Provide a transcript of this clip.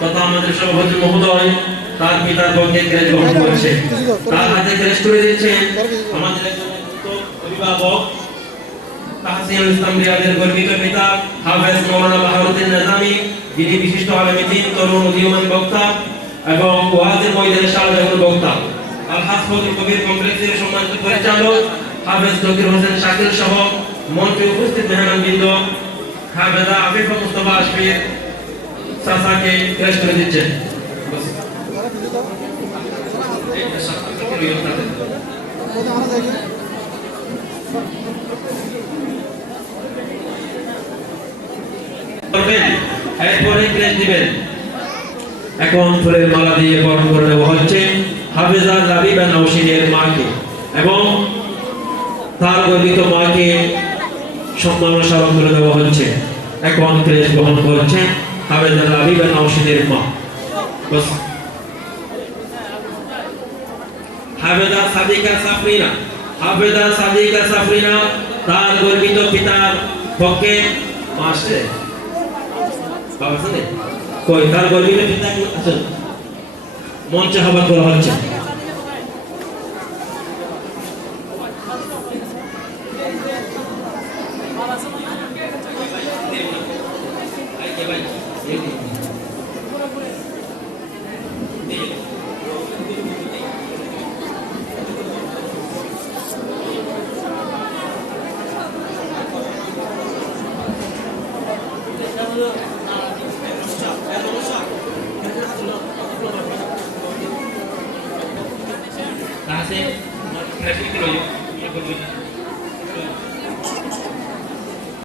তথা আমাদের সভাপতি মহোদয় তার পিতার পক্ষে ক্রেস্ট গ্রহণ করেছে। তার হাতে ক্রেস্ট করে দিচ্ছেন আমাদের একজন অভিভাবক তাহসিনুল ইসলাম রিয়াদের গর্বিত পিতা হাফেজ মাওলানা বাহাউদ্দিন নিজামী, যিনি বিশিষ্ট আলেমে দ্বীন, তরুণ উদীয়মান বক্তা এবং ওয়াজের ময়দানে সাড়া বক্তা। আলহাজ ফজলুল কবির কমপ্লেক্সের সম্মানিত পরিচালক হাফেজ জকির হোসেন শাকিল সহ মঞ্চে উপস্থিত মেহমানবৃন্দ হাফেজা আফিফা মুস্তাফা আশফির চাচাকে ক্রেস্ট করে দিচ্ছেন। এরপরে ক্রেস্ট দিবেন। এখন ফুলের মালা দিয়ে বরণ করে দেওয়া হচ্ছে হাফেজা লাবিবা নওশিনের মাকে এবং তার গর্বিত মাকে সম্মান স্মারক করে দেওয়া হচ্ছে। এখন ক্রেস্ট গ্রহণ করছেন হাফেজা লাবিবা নওশিনের মা হাফেজা সাদিকা সাফরিনা তার গর্বিত পিতার পক্ষে মাসে তার গর্বিত পিতা আছেন মঞ্চে আহ্বান করা হচ্ছে। Nah, saya mau kasih kilo yuk.